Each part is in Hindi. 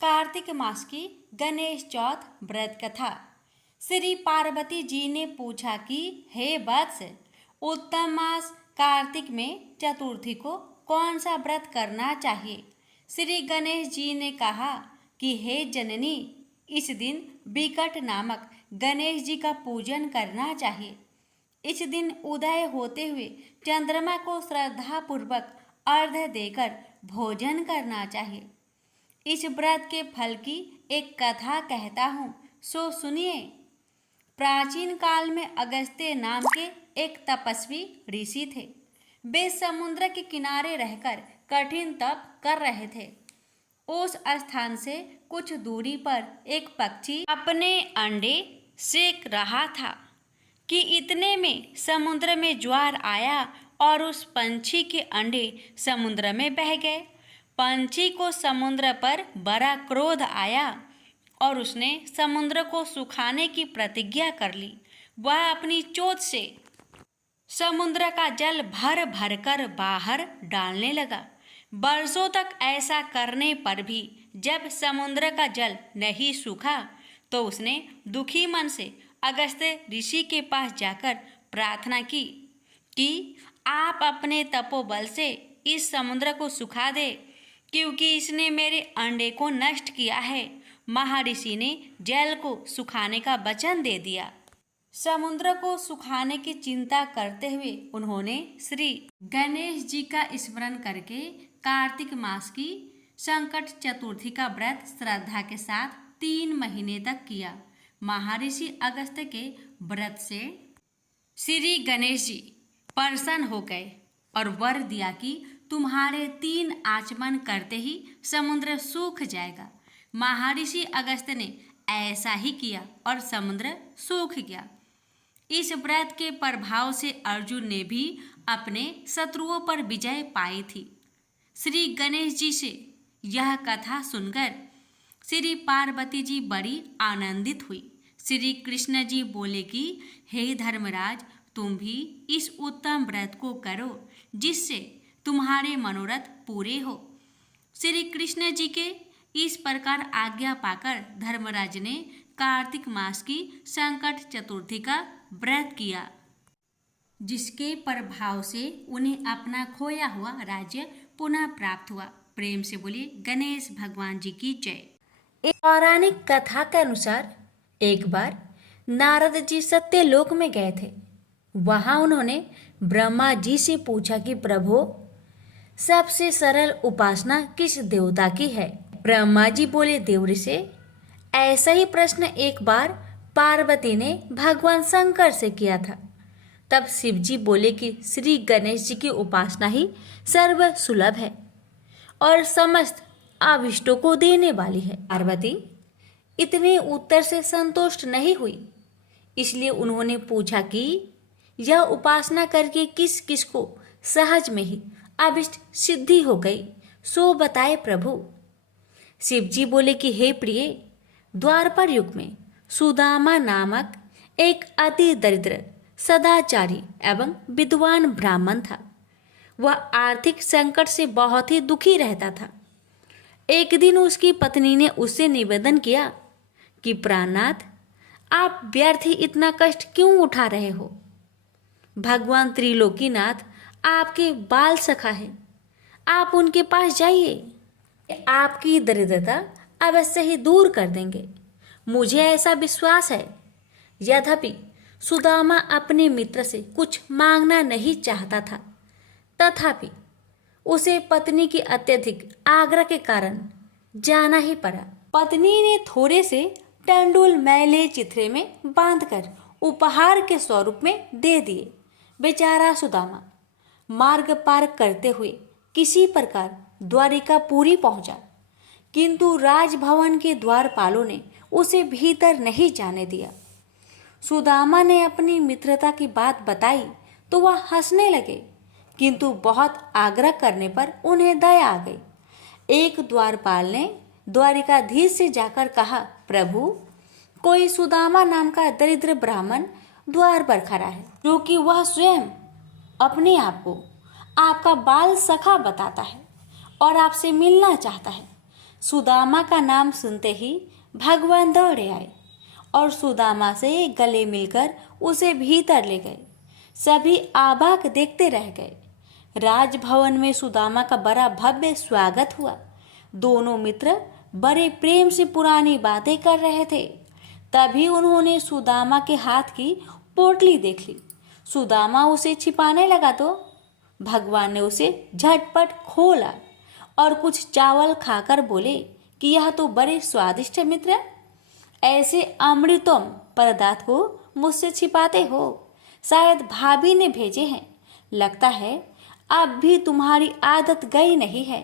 कार्तिक मास की गणेश चौथ व्रत कथा। श्री पार्वती जी ने पूछा कि हे वत्स, उत्तम मास कार्तिक में चतुर्थी को कौन सा व्रत करना चाहिए। श्री गणेश जी ने कहा कि हे जननी, इस दिन विकट नामक गणेश जी का पूजन करना चाहिए। इस दिन उदय होते हुए चंद्रमा को श्रद्धापूर्वक अर्घ्य देकर भोजन करना चाहिए। इस व्रत के फल की एक कथा कहता हूँ, सो सुनिए। प्राचीन काल में अगस्त्य नाम के एक तपस्वी ऋषि थे। वे समुद्र के किनारे रहकर कठिन तप कर रहे थे। उस स्थान से कुछ दूरी पर एक पक्षी अपने अंडे सेक रहा था कि इतने में समुद्र में ज्वार आया और उस पंछी के अंडे समुद्र में बह गए। पंछी को समुद्र पर बड़ा क्रोध आया और उसने समुद्र को सुखाने की प्रतिज्ञा कर ली। वह अपनी चोंच से समुद्र का जल भर भर कर बाहर डालने लगा। बरसों तक ऐसा करने पर भी जब समुद्र का जल नहीं सूखा तो उसने दुखी मन से अगस्त्य ऋषि के पास जाकर प्रार्थना की कि आप अपने तपोबल से इस समुद्र को सुखा दे, क्योंकि इसने मेरे अंडे को नष्ट किया है। महर्षि ने जल को सुखाने का वचन दे दिया। समुद्र को सुखाने की चिंता करते हुए उन्होंने श्री गणेश जी का स्मरण करके कार्तिक मास की संकट चतुर्थी का व्रत श्रद्धा के साथ 3 महीने तक किया। महर्षि अगस्त्य के व्रत से श्री गणेश जी प्रसन्न हो गए और वर दिया कि तुम्हारे 3 आचमन करते ही समुद्र सूख जाएगा। महर्षि अगस्त्य ने ऐसा ही किया और समुद्र सूख गया। इस व्रत के प्रभाव से अर्जुन ने भी अपने शत्रुओं पर विजय पाई थी। श्री गणेश जी से यह कथा सुनकर श्री पार्वती जी बड़ी आनंदित हुई। श्री कृष्ण जी बोले कि हे धर्मराज, तुम भी इस उत्तम व्रत को करो जिससे तुम्हारे मनोरथ पूरे हो। श्री कृष्ण जी के इस प्रकार आज्ञा पाकर धर्मराज ने कार्तिक मास की संकट चतुर्थी का व्रत किया, जिसके प्रभाव से उन्हें अपना खोया हुआ राज्य पुनः प्राप्त हुआ। प्रेम से बोलिए गणेश भगवान जी की जय। एक पौराणिक कथा के अनुसार एक बार नारद जी सत्यलोक में गए थे। वहां उन्होंने ब्रह्मा जी से पूछा कि प्रभु, सबसे सरल उपासना किस देवता की है। ब्रह्मा जी बोले, देव ऋषि, ऐसा ही प्रश्न एक बार पार्वती ने भगवान शंकर से किया था। तब शिव जी बोले कि श्री गणेश जी की उपासना ही सर्व सुलभ है और समस्त अभिष्टों को देने वाली है। पार्वती इतने उत्तर से संतुष्ट नहीं हुई, इसलिए उन्होंने पूछा कि यह उपासना करके किस किस को सहज में ही अभिष्ट सिद्धि हो गई, सो बताए प्रभु। शिव जी बोले कि हे प्रिय, द्वापर युग में सुदामा नामक एक अति दरिद्र, सदाचारी एवं विद्वान ब्राह्मण था। वह आर्थिक संकट से बहुत ही दुखी रहता था। एक दिन उसकी पत्नी ने उससे निवेदन किया कि प्राणनाथ, आप व्यर्थ ही इतना कष्ट क्यों उठा रहे हो। भगवान त्रिलोकीनाथ आपके बाल सखा है, आप उनके पास जाइए, आपकी दरिद्रता अवश्य ही दूर कर देंगे। मुझे ऐसा विश्वास है। यद्यपि सुदामा अपने मित्र से कुछ मांगना नहीं चाहता था, तथापि उसे पत्नी की अत्यधिक आग्रह के कारण जाना ही पड़ा। पत्नी ने थोड़े से टंडुल मैले चिथड़े में बांधकर उपहार के स्वरूप में दे दिए। बेचारा सुदामा मार्ग पार करते हुए किसी प्रकार द्वारिकापुरी पहुंचा, किंतु राजभवन के द्वारपालों ने उसे भीतर नहीं जाने दिया। सुदामा ने अपनी मित्रता की बात बताई तो वह हंसने लगे, किंतु बहुत आग्रह करने पर उन्हें दया आ गई। एक द्वारपाल ने द्वारिकाधीश से जाकर कहा, प्रभु, कोई सुदामा नाम का दरिद्र ब्राह्मण द्वार पर खड़ा है, जो कि वह स्वयं अपने आप को आपका बाल सखा बताता है और आपसे मिलना चाहता है। सुदामा का नाम सुनते ही भगवान दौड़े आए और सुदामा से गले मिलकर उसे भीतर ले गए। सभी आबाक देखते रह गए। राजभवन में सुदामा का बड़ा भव्य स्वागत हुआ। दोनों मित्र बड़े प्रेम से पुरानी बातें कर रहे थे। तभी उन्होंने सुदामा के हाथ की पोटली देख ली। सुदामा उसे छिपाने लगा तो भगवान ने उसे झटपट खोला और कुछ चावल खाकर बोले कि यह तो बड़े स्वादिष्ट है मित्र, ऐसे अमृतम पदार्थ को मुझसे छिपाते हो। शायद भाभी ने भेजे हैं। लगता है अब भी तुम्हारी आदत गई नहीं है।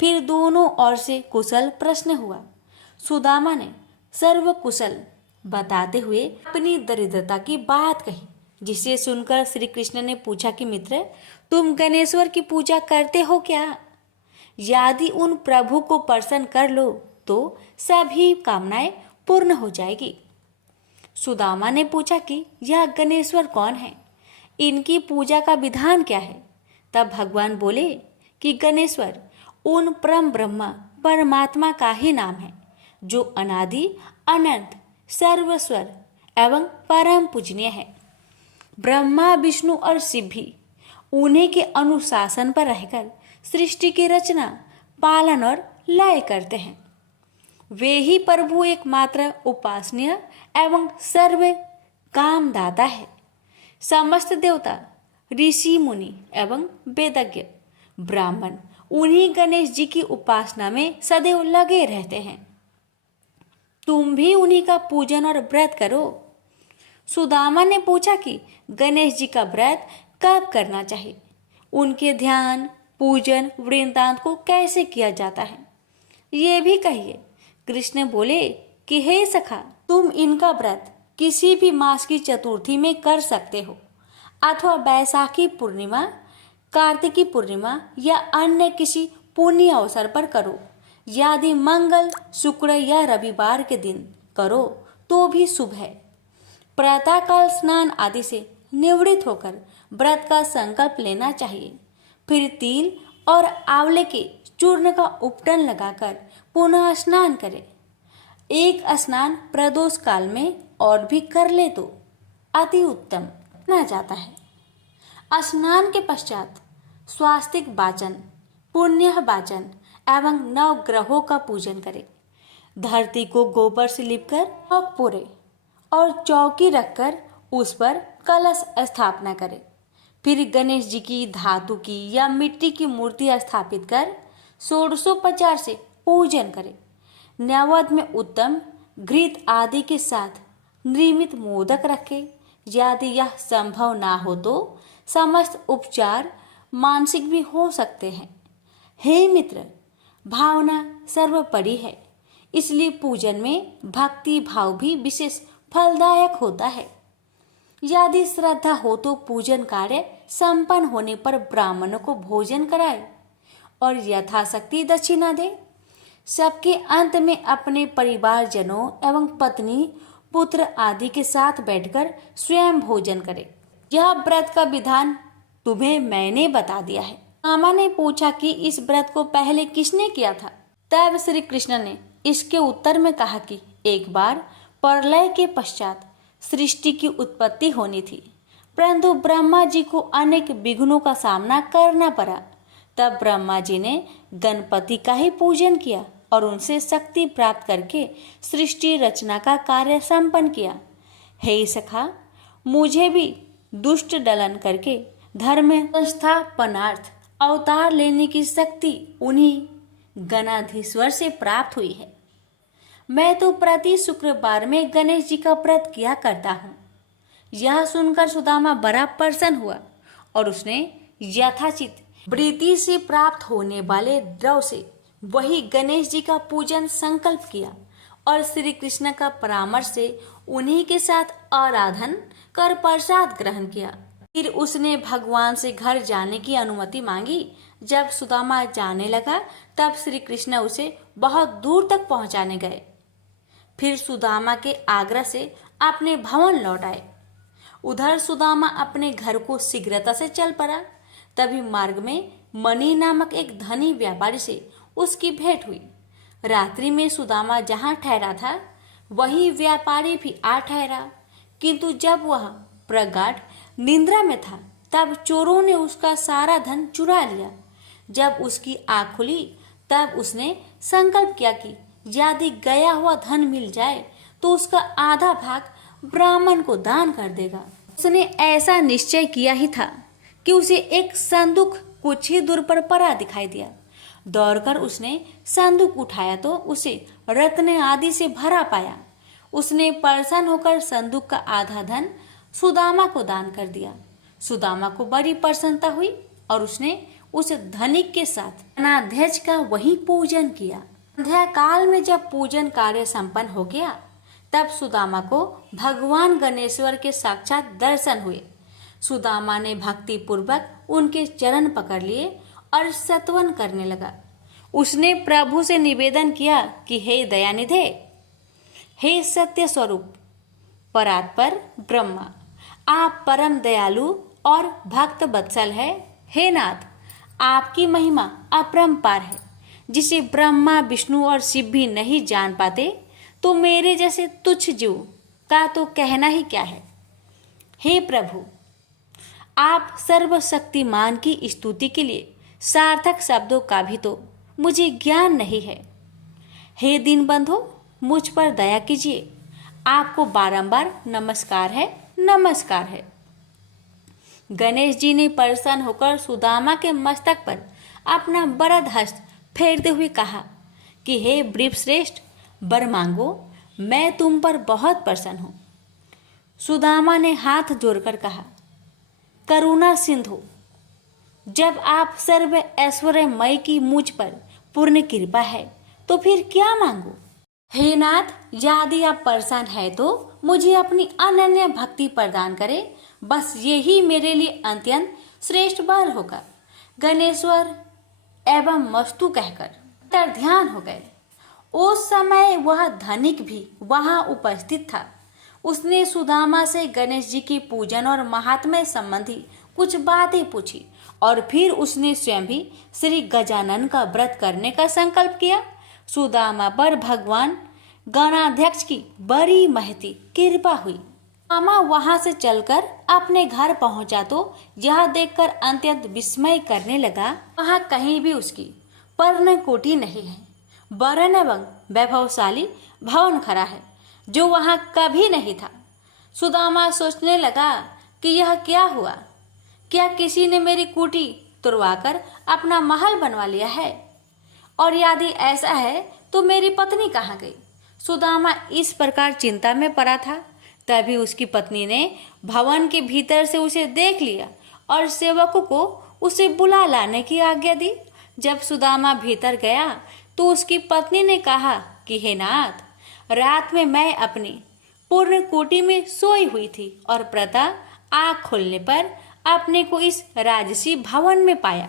फिर दोनों ओर से कुशल प्रश्न हुआ। सुदामा ने सर्व कुशल बताते हुए अपनी दरिद्रता की बात कही, जिसे सुनकर श्री कृष्ण ने पूछा कि मित्र, तुम गणेश्वर की पूजा करते हो क्या? यदि उन प्रभु को प्रसन्न कर लो तो सभी कामनाएं पूर्ण हो जाएगी। सुदामा ने पूछा कि यह गणेश्वर कौन है, इनकी पूजा का विधान क्या है? तब भगवान बोले कि गणेश्वर उन परम ब्रह्मा परमात्मा का ही नाम है, जो अनादि अनंत सर्वस्वर एवं परम पूजनीय है। ब्रह्मा विष्णु और शिव भी उन्हीं के अनुशासन पर रहकर सृष्टि की रचना, पालन और लय करते हैं। वे ही प्रभु एकमात्र उपासनीय एवं सर्व कामदाता है। समस्त देवता, ऋषि मुनि एवं वेदज्ञ ब्राह्मण उन्हीं गणेश जी की उपासना में सदैव लगे रहते हैं। तुम भी उन्हीं का पूजन और व्रत करो। सुदामा ने पूछा कि गणेश जी का व्रत कब करना चाहिए, उनके ध्यान, पूजन, वृंदावन को कैसे किया जाता है, ये भी कहिए। कृष्ण बोले कि हे सखा, तुम इनका व्रत किसी भी मास की चतुर्थी में कर सकते हो अथवा बैसाखी पूर्णिमा, कार्तिकी पूर्णिमा या अन्य किसी पुण्य अवसर पर करो। यदि मंगल, शुक्र या रविवार के दिन करो तो भी शुभ है। प्रातःकाल स्नान आदि से निवृत्त होकर व्रत का संकल्प लेना चाहिए। फिर तिल और आंवले के चूर्ण का उपटन लगाकर पुनः स्नान करें। एक स्नान प्रदोष काल में और भी कर ले तो अति उत्तम माना जाता है। स्नान के पश्चात स्वास्तिक वाचन, पुण्य वाचन एवं नव ग्रहों का पूजन करें। धरती को गोबर से लिपकर चौक पूरे और चौकी रखकर उस पर कलश स्थापना करें। फिर गणेश जी की धातु की या मिट्टी की मूर्ति स्थापित कर षोडशोपचार से पूजन करें। नैवेद्य में उत्तम घृत आदि के साथ निर्मित मोदक रखें। यदि यह संभव ना हो तो समस्त उपचार मानसिक भी हो सकते हैं। हे मित्र, भावना सर्वोपरि है, इसलिए पूजन में भक्ति भाव भी विशेष फलदायक होता है। यदि श्रद्धा हो तो पूजन कार्य संपन्न होने पर ब्राह्मणों को भोजन कराए और यथाशक्ति दक्षिणा दे। सबके अंत में अपने परिवारजनों एवं पत्नी, पुत्र आदि के साथ बैठकर स्वयं भोजन करे। यह व्रत का विधान तुम्हें मैंने बता दिया है। मामा ने पूछा कि इस व्रत को पहले किसने किया था? तब श्री कृष्ण ने इसके उत्तर में कहा कि एक बार प्रलय के पश्चात सृष्टि की उत्पत्ति होनी थी, परंतु ब्रह्मा जी को अनेक विघ्नों का सामना करना पड़ा। तब ब्रह्मा जी ने गणपति का ही पूजन किया और उनसे शक्ति प्राप्त करके सृष्टि रचना का कार्य संपन्न किया। हे सखा, मुझे भी दुष्ट दलन करके धर्म संस्थापनार्थ अवतार लेने की शक्ति उन्हीं गणाधीश्वर से प्राप्त हुई है। मैं तो प्रति शुक्रवार में गणेश जी का व्रत किया करता हूँ। यह सुनकर सुदामा बड़ा प्रसन्न हुआ और उसने यथाचित वृत्ति से प्राप्त होने वाले द्रव्य से वही गणेश जी का पूजन संकल्प किया और श्री कृष्ण का परामर्श से उन्हीं के साथ आराधन कर प्रसाद ग्रहण किया। फिर उसने भगवान से घर जाने की अनुमति मांगी। जब सुदामा जाने लगा तब श्री कृष्ण उसे बहुत दूर तक पहुंचाने गए। फिर सुदामा के आग्रह से अपने भवन लौट आए। उधर सुदामा अपने घर को शीघ्रता से चल पड़ा। तभी मार्ग में मणि नामक एक धनी व्यापारी से उसकी भेंट हुई। रात्रि में सुदामा जहाँ ठहरा था वही व्यापारी भी आ ठहरा, किंतु जब वह प्रगाढ़ निद्रा में था तब चोरों ने उसका सारा धन चुरा लिया। जब उसकी आँख खुली तब उसने संकल्प किया कि यदि गया हुआ धन मिल जाए तो उसका आधा भाग ब्राह्मण को दान कर देगा। उसने ऐसा निश्चय किया ही था कि उसे एक संदूक कुछ ही दूर पर पड़ा दिखाई दिया। दौड़कर उसने संदूक उठाया तो उसे रत्न आदि से भरा पाया। उसने प्रसन्न होकर संदूक का आधा धन सुदामा को दान कर दिया। सुदामा को बड़ी प्रसन्नता हुई और उसने उस धनिक के साथ धनाध्यक्ष का वही पूजन किया। संध्या काल में जब पूजन कार्य संपन्न हो गया तब सुदामा को भगवान गणेश्वर के साक्षात दर्शन हुए। सुदामा ने भक्ति पूर्वक उनके चरण पकड़ लिए और स्तवन करने लगा। उसने प्रभु से निवेदन किया कि हे दयानिधे, हे सत्य स्वरूप परात्पर ब्रह्मा, आप परम दयालु और भक्त वत्सल है। हे नाथ, आपकी महिमा अपरंपार है, जिसे ब्रह्मा विष्णु और शिव भी नहीं जान पाते, तो मेरे जैसे तुच्छ जीव का तो कहना ही क्या है। हे प्रभु, आप सर्वशक्तिमान की स्तुति के लिए सार्थक शब्दों का भी तो मुझे ज्ञान नहीं है। हे दीनबंधु, मुझ पर दया कीजिए। आपको बारंबार नमस्कार है, नमस्कार है। गणेश जी ने प्रसन्न होकर सुदामा के मस्तक पर अपना वरद हस्त फेरते हुए कहा कि हे वृषश्रेष्ठ, वर मांगो, मैं तुम पर बहुत प्रसन्न हूँ। सुदामा ने हाथ जोड़कर कहा, करुणा सिंधु, जब आप सर्व ऐश्वर्यमय की मुझ पर पूर्ण कृपा है तो फिर क्या मांगो। हे नाथ, यदि आप प्रसन्न है तो मुझे अपनी अनन्य भक्ति प्रदान करें, बस यही मेरे लिए अत्यंत श्रेष्ठ वर होगा। गणेश्वर एवं मस्तु कहकर तर ध्यान हो गए। उस समय वह धनिक भी वहां उपस्थित था। उसने सुदामा से गणेश जी के पूजन और महात्म्य संबंधी कुछ बातें पूछी और फिर उसने स्वयं भी श्री गजानन का व्रत करने का संकल्प किया। सुदामा पर भगवान गणाध्यक्ष की बड़ी महती कृपा हुई। सुदामा वहां से चलकर अपने घर पहुंचा तो यह देखकर अत्यंत विस्मय करने लगा, वहां कहीं भी उसकी पर्णकुटी नहीं है। वरण एवं वैभवशाली भवन खड़ा है जो वहां कभी नहीं था। सुदामा सोचने लगा कि यह क्या हुआ, क्या किसी ने मेरी कुटी तुड़वाकर अपना महल बनवा लिया है, और यदि ऐसा है तो मेरी पत्नी कहाँ गई। सुदामा इस प्रकार चिंता में पड़ा था। तभी उसकी पत्नी ने भवन के भीतर से उसे देख लिया और सेवकों को उसे बुला लाने की आज्ञा दी। जब सुदामा भीतर गया तो उसकी पत्नी ने कहा कि हे नाथ, रात में मैं अपनी पूर्ण कोटि में सोई हुई थी और प्रातः आँख खोलने पर अपने को इस राजसी भवन में पाया।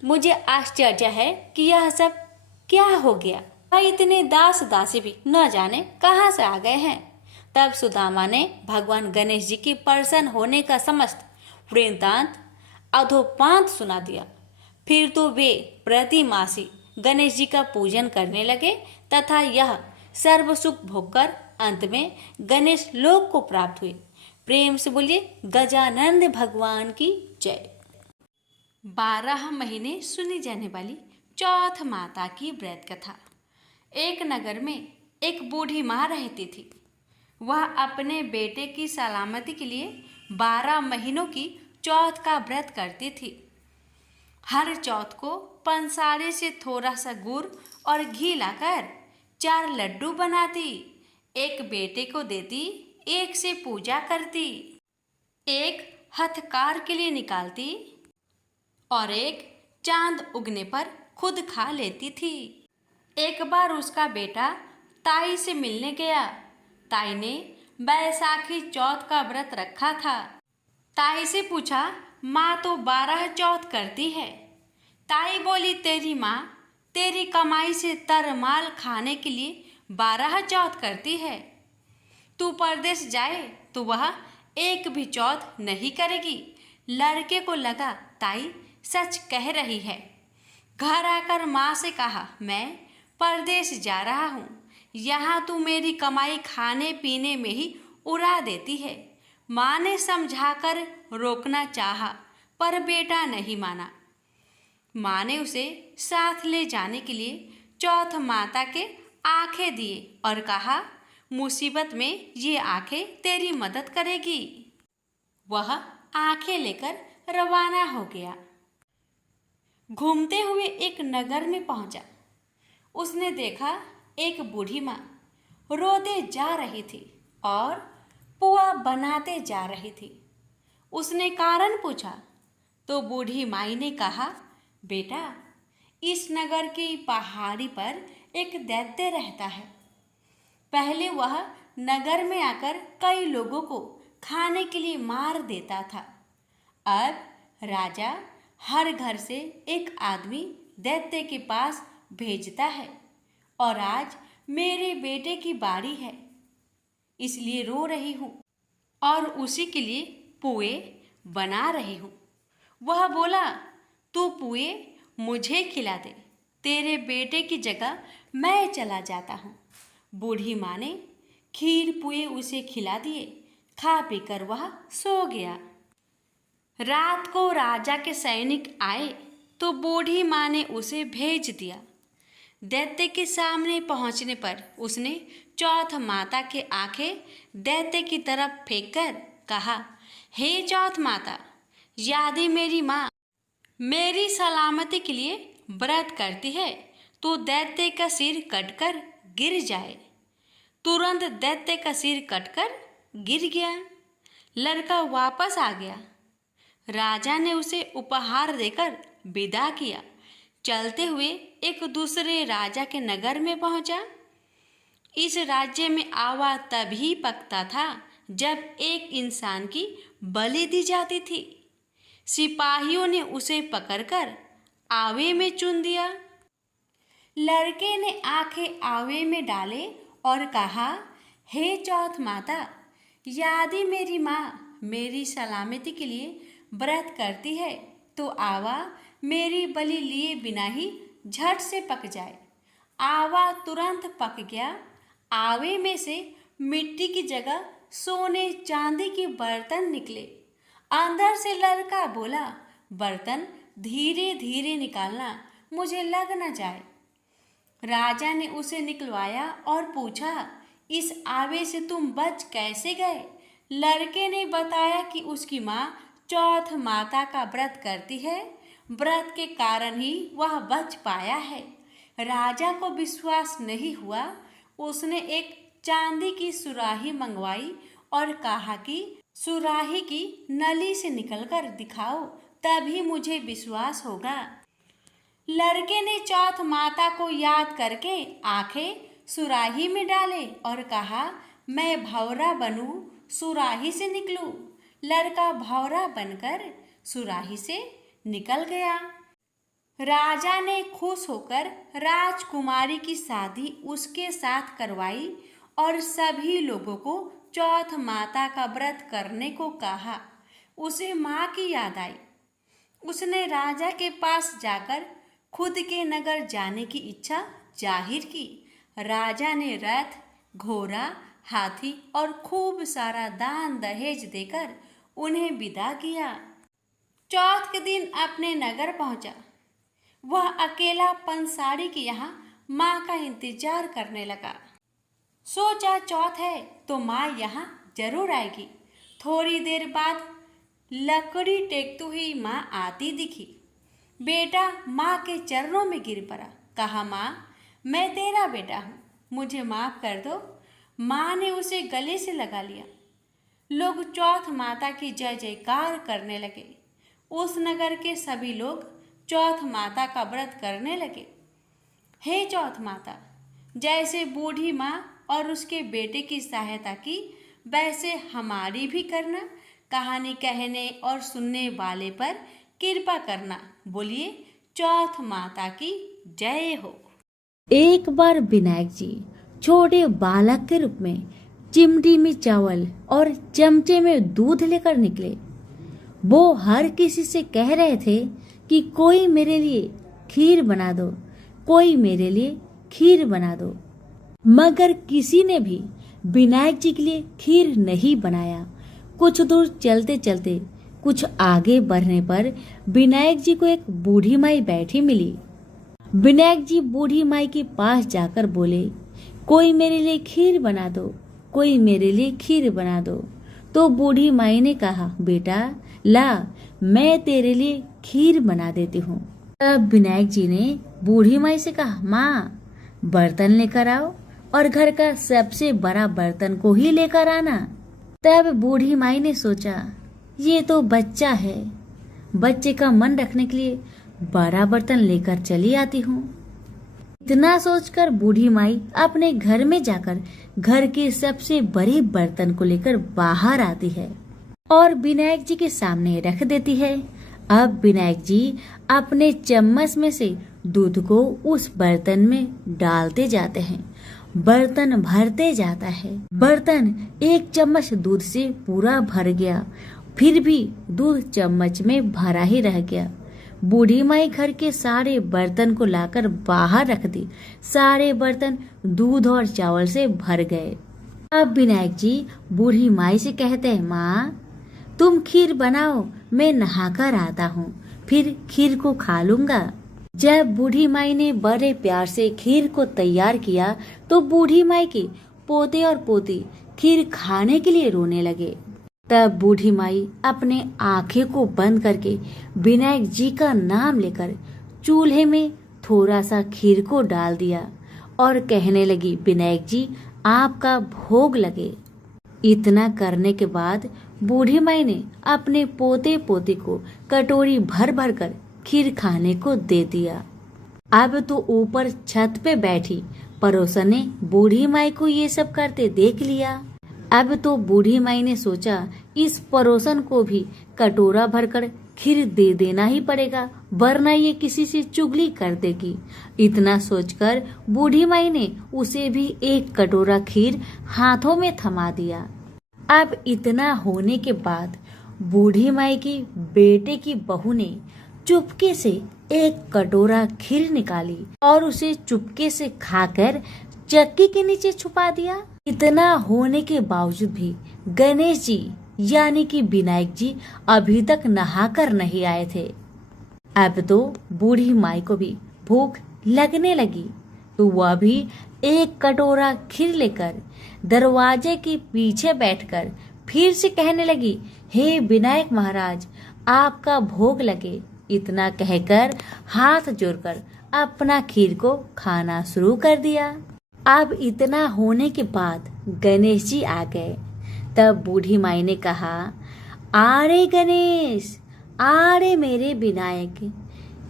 मुझे आश्चर्य है कि यह सब क्या हो गया। इतने दास दासी भी न जाने कहाँ से आ गए हैं। तब सुदामा ने भगवान गणेश जी के प्रसन्न होने का समस्त वृत्तांत अधोपांत सुना दिया। फिर तो वे प्रतिमासी गणेश जी का पूजन करने लगे तथा यह सर्व सुख भोगकर अंत में गणेश लोक को प्राप्त हुए। प्रेम से बोलिए गजानंद भगवान की जय। 12 महीने सुनी जाने वाली चौथ माता की व्रत कथा। एक नगर में एक बूढ़ी माँ रहती थी। वह अपने बेटे की सलामती के लिए 12 महीनों की चौथ का व्रत करती थी। हर चौथ को पंसारे से थोड़ा सा गुड़ और घी लाकर 4 लड्डू बनाती, एक बेटे को देती, एक से पूजा करती, एक हथकार के लिए निकालती और एक चांद उगने पर खुद खा लेती थी। एक बार उसका बेटा ताई से मिलने गया। ताई ने बैसाखी चौथ का व्रत रखा था। ताई से पूछा, माँ तो 12 चौथ करती है। ताई बोली, तेरी माँ तेरी कमाई से तरमाल खाने के लिए 12 चौथ करती है। तू परदेश जाए तो वह एक भी चौथ नहीं करेगी। लड़के को लगा ताई सच कह रही है। घर आकर माँ से कहा, मैं परदेश जा रहा हूँ। यहाँ तू मेरी कमाई खाने पीने में ही उड़ा देती है। माँ ने समझाकर रोकना चाहा, पर बेटा नहीं माना। माँ ने उसे साथ ले जाने के लिए चौथ माता के आंखें दिए और कहा, मुसीबत में ये आंखें तेरी मदद करेगी। वह आंखें लेकर रवाना हो गया। घूमते हुए एक नगर में पहुंचा। उसने देखा एक बूढ़ी माँ रोते जा रही थी और पुआ बनाते जा रही थी। उसने कारण पूछा तो बूढ़ी माई ने कहा, बेटा, इस नगर की पहाड़ी पर एक दैत्य रहता है। पहले वह नगर में आकर कई लोगों को खाने के लिए मार देता था। अब राजा हर घर से एक आदमी दैत्य के पास भेजता है और आज मेरे बेटे की बारी है, इसलिए रो रही हूँ और उसी के लिए पुए बना रही हूँ। वह बोला, तू पुए मुझे खिला दे, तेरे बेटे की जगह मैं चला जाता हूँ। बूढ़ी माँ ने खीर पुए उसे खिला दिए। खा पीकर वह सो गया। रात को राजा के सैनिक आए तो बूढ़ी माँ ने उसे भेज दिया। दैत्य के सामने पहुंचने पर उसने चौथ माता के आंखें दैत्य की तरफ फेंककर कहा, हे चौथ माता, यदि मेरी माँ मेरी सलामती के लिए व्रत करती है तो दैत्य का सिर कटकर गिर जाए। तुरंत दैत्य का सिर कटकर गिर गया। लड़का वापस आ गया। राजा ने उसे उपहार देकर विदा किया। चलते हुए एक दूसरे राजा के नगर में पहुंचा। इस राज्य में आवा तभी पकता था जब एक इंसान की बलि दी जाती थी। सिपाहियों ने उसे पकड़कर आवे में चुन दिया। लड़के ने आंखें आवे में डाले और कहा, हे चौथ माता, यदि मेरी माँ मेरी सलामती के लिए व्रत करती है तो आवा मेरी बलि लिए बिना ही झट से पक जाए। आवा तुरंत पक गया। आवे में से मिट्टी की जगह सोने चांदी के बर्तन निकले। अंदर से लड़का बोला, बर्तन धीरे धीरे निकालना, मुझे लग न जाए। राजा ने उसे निकलवाया और पूछा, इस आवे से तुम बच कैसे गए? लड़के ने बताया कि उसकी माँ चौथ माता का व्रत करती है, व्रत के कारण ही वह बच पाया है। राजा को विश्वास नहीं हुआ। उसने एक चांदी की सुराही मंगवाई और कहा कि सुराही की नली से निकलकर दिखाओ, तभी मुझे विश्वास होगा। लड़के ने चौथ माता को याद करके आंखें सुराही में डाले और कहा, मैं भंवरा बनूं, सुराही से निकलूं। लड़का भंवरा बनकर सुराही से निकल गया। राजा ने खुश होकर राजकुमारी की शादी उसके साथ करवाई और सभी लोगों को चौथ माता का व्रत करने को कहा। उसे माँ की याद आई। उसने राजा के पास जाकर खुद के नगर जाने की इच्छा जाहिर की। राजा ने रथ, घोड़ा, हाथी और खूब सारा दान दहेज देकर उन्हें विदा किया। चौथ के दिन अपने नगर पहुंचा। वह अकेला पंसारी के यहाँ माँ का इंतजार करने लगा। सोचा चौथ है तो माँ यहाँ जरूर आएगी। थोड़ी देर बाद लकड़ी टेकती हुई माँ आती दिखी। बेटा माँ के चरणों में गिर पड़ा। कहा, माँ, मैं तेरा बेटा हूँ, मुझे माफ़ कर दो। माँ ने उसे गले से लगा लिया। लोग चौथ माता की जय जयकार करने लगे। उस नगर के सभी लोग चौथ माता का व्रत करने लगे। हे चौथ माता, जैसे बूढ़ी माँ और उसके बेटे की सहायता की, वैसे हमारी भी करना। कहानी कहने और सुनने वाले पर कृपा करना। बोलिए चौथ माता की जय हो। एक बार विनायक जी छोटे बालक के रूप में चिमटी में चावल और चमचे में दूध लेकर निकले। वो हर किसी से कह रहे थे कि कोई मेरे लिए खीर बना दो, कोई मेरे लिए खीर बना दो। मगर किसी ने भी विनायक जी के लिए खीर नहीं बनाया। कुछ दूर चलते चलते कुछ आगे बढ़ने पर विनायक जी को एक बूढ़ी माई बैठी मिली। विनायक जी बूढ़ी माई के पास जाकर बोले, कोई मेरे लिए खीर बना दो, कोई मेरे लिए खीर बना दो। तो बूढ़ी माई ने कहा, बेटा ला, मैं तेरे लिए खीर बना देती हूँ। तब विनायक जी ने बूढ़ी माई से कहा, माँ बर्तन लेकर आओ और घर का सबसे बड़ा बर्तन को ही लेकर आना। तब बूढ़ी माई ने सोचा, ये तो बच्चा है, बच्चे का मन रखने के लिए बड़ा बर्तन लेकर चली आती हूँ। इतना सोचकर बूढ़ी माई अपने घर में जाकर घर के सबसे बड़े बर्तन को लेकर बाहर आती है और विनायक जी के सामने रख देती है। अब विनायक जी अपने चम्मच में से दूध को उस बर्तन में डालते जाते हैं। बर्तन भरते जाता है। बर्तन एक चम्मच दूध से पूरा भर गया, फिर भी दूध चम्मच में भरा ही रह गया। बूढ़ी माई घर के सारे बर्तन को लाकर बाहर रख दी। सारे बर्तन दूध और चावल से भर गए। अब विनायक जी बूढ़ी माई से कहते हैं, माँ तुम खीर बनाओ, मैं नहाकर आता हूँ, फिर खीर को खा लूंगा। जब बूढ़ी माई ने बड़े प्यार से खीर को तैयार किया तो बूढ़ी माई के पोते और पोती खीर खाने के लिए रोने लगे। तब बूढ़ी माई अपने आंखें को बंद करके विनायक जी का नाम लेकर चूल्हे में थोड़ा सा खीर को डाल दिया और कहने लगी, विनायक जी आपका भोग लगे। इतना करने के बाद बूढ़ी माई ने अपने पोते पोती को कटोरी भर भर कर खीर खाने को दे दिया। अब तो ऊपर छत पे बैठी पड़ोसन ने बूढ़ी माई को ये सब करते देख लिया। अब तो बूढ़ी माई ने सोचा, इस पड़ोसन को भी कटोरा भरकर खीर दे देना ही पड़ेगा, वरना ये किसी से चुगली कर देगी। इतना सोचकर बूढ़ी माई ने उसे भी एक कटोरा खीर हाथों में थमा दिया। अब इतना होने के बाद बूढ़ी माई की बेटे की बहू ने चुपके से एक कटोरा खीर निकाली और उसे चुपके से खाकर चक्की के नीचे छुपा दिया। इतना होने के बावजूद भी गणेश जी यानी कि विनायक जी अभी तक नहाकर नहीं आए थे। अब तो बूढ़ी माई को भी भूख लगने लगी, तो वह भी एक कटोरा खीर लेकर दरवाजे के पीछे बैठकर फिर से कहने लगी, हे विनायक महाराज आपका भोग लगे। इतना कहकर हाथ जोड़कर अपना खीर को खाना शुरू कर दिया। अब इतना होने के बाद गणेश जी आ गए। तब बूढ़ी माई ने कहा, आरे गणेश, आरे मेरे विनायक,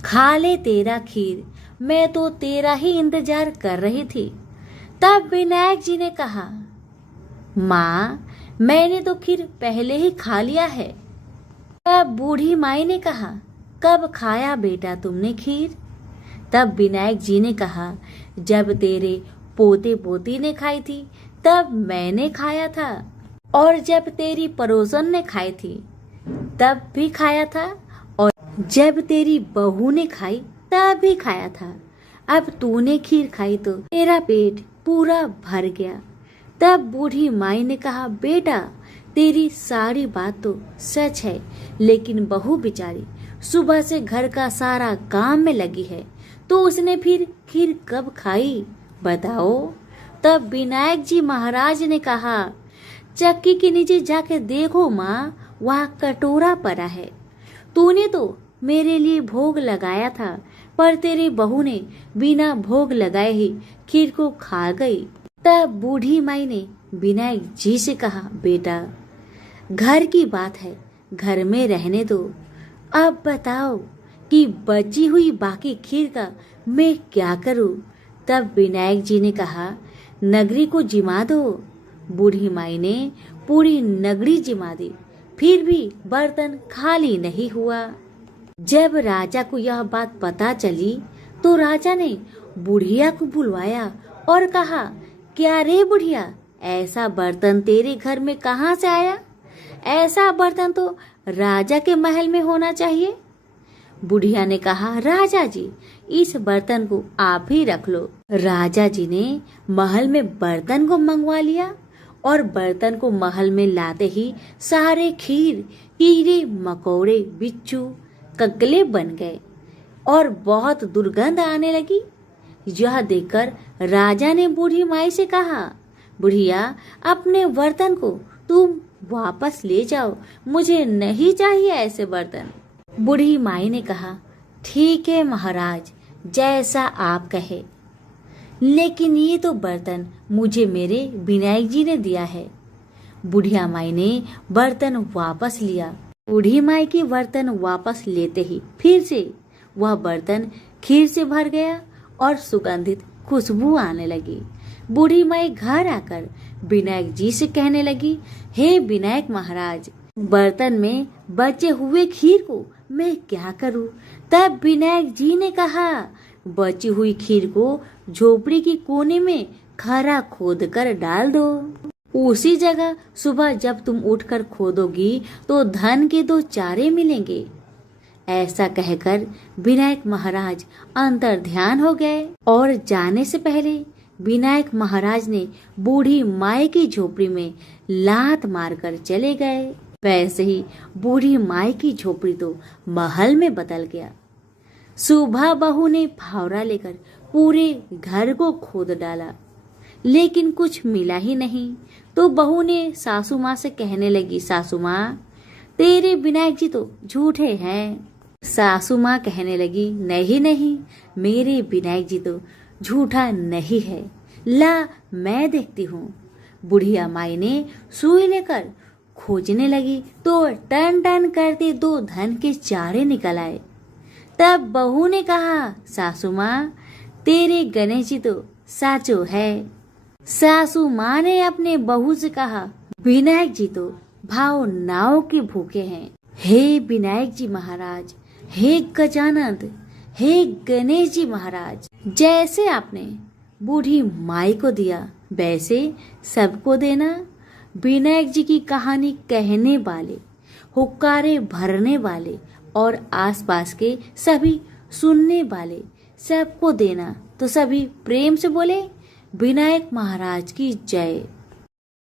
खा ले तेरा खीर, मैं तो तेरा ही इंतजार कर रही थी। तब विनायक जी ने कहा, माँ मैंने तो खीर पहले ही खा लिया है। तब बूढ़ी माई ने कहा, कब खाया बेटा तुमने खीर? तब विनायक जी ने कहा, जब तेरे पोते पोती ने खाई थी तब मैंने खाया था, और जब तेरी पड़ोसन ने खाई थी तब भी खाया था, और जब तेरी बहू ने खाई तब भी खाया था। अब तूने खीर खाई तो तेरा पेट पूरा भर गया। तब बूढ़ी माई ने कहा, बेटा तेरी सारी बात तो सच है, लेकिन बहू बेचारी सुबह से घर का सारा काम में लगी है, तो उसने फिर खीर कब खाई बताओ? तब विनायक जी महाराज ने कहा, चक्की के नीचे जाके देखो माँ, वहाँ कटोरा पड़ा है। तूने तो मेरे लिए भोग लगाया था, पर तेरी बहू ने बिना भोग लगाए ही खीर को खा गई। तब बूढ़ी माई ने विनायक जी से कहा, बेटा घर की बात है, घर में रहने दो। अब बताओ कि बची हुई बाकी खीर का मैं क्या करूं? तब विनायक जी ने कहा, नगरी को जिमा दो। बूढ़ी माई ने पूरी नगरी जिमा दी, फिर भी बर्तन खाली नहीं हुआ। जब राजा को यह बात पता चली तो राजा ने बुढ़िया को बुलवाया और कहा, क्या रे बुढ़िया, ऐसा बर्तन तेरे घर में कहाँ से आया? ऐसा बर्तन तो राजा के महल में होना चाहिए। बुढ़िया ने कहा, राजा जी इस बर्तन को आप ही रख लो। राजा जी ने महल में बर्तन को मंगवा लिया और बर्तन को महल में लाते ही सारे खीर, कीड़े मकोड़े, बिच्छू, ककले बन गए और बहुत दुर्गंध आने लगी। यह देखकर राजा ने बूढ़ी माई से कहा, बुढ़िया, अपने बर्तन को तुम वापस ले जाओ, मुझे नहीं चाहिए ऐसे बर्तन। बूढ़ी माई ने कहा, ठीक है महाराज, जैसा आप कहे, लेकिन ये तो बर्तन मुझे मेरे विनायक जी ने दिया है। बुढ़िया माई ने बर्तन वापस लिया। बूढ़ी माई के बर्तन वापस लेते ही फिर से वह बर्तन खीर से भर गया और सुगंधित खुशबू आने लगी। बूढ़ी माई घर आकर विनायक जी से कहने लगी, हे विनायक महाराज, बर्तन में बचे हुए खीर को मैं क्या करूं? तब विनायक जी ने कहा, बची हुई खीर को झोपड़ी के कोने में खरा खोद कर डाल दो। उसी जगह सुबह जब तुम उठकर खोदोगी तो धन के 2 चारे मिलेंगे। ऐसा कहकर विनायक महाराज अंतर ध्यान हो गए और जाने से पहले विनायक महाराज ने बूढ़ी माई की झोपड़ी में लात मारकर चले गए। वैसे ही बूढ़ी माई की झोपड़ी तो महल में बदल गया। सुबह बहू ने फावड़ा लेकर पूरे घर को खोद डाला, लेकिन कुछ मिला ही नहीं। तो बहू ने सासू माँ से कहने लगी, सासू माँ, तेरे विनायक जी तो झूठे हैं। सासू माँ कहने लगी, नहीं नहीं, मेरे विनायक जी तो झूठा नहीं है, ला मैं देखती हूँ। बुढ़िया माई ने सुई लेकर खोजने लगी तो टन टन करते 2 धन के चारे निकल आए। तब बहू ने कहा, सासू माँ, तेरे गणेश जी तो साचो है। सासू माँ ने अपने बहू से कहा, विनायक जी तो भाव नाव के भूखे हैं। हे विनायक जी महाराज, हे गजानंद, हे गणेश जी महाराज, जैसे आपने बूढ़ी माई को दिया वैसे सबको देना। विनायक जी की कहानी कहने वाले, हुक्कारे भरने वाले और आसपास के सभी सुनने वाले सबको देना। तो सभी प्रेम से बोले, विनायक महाराज की जय।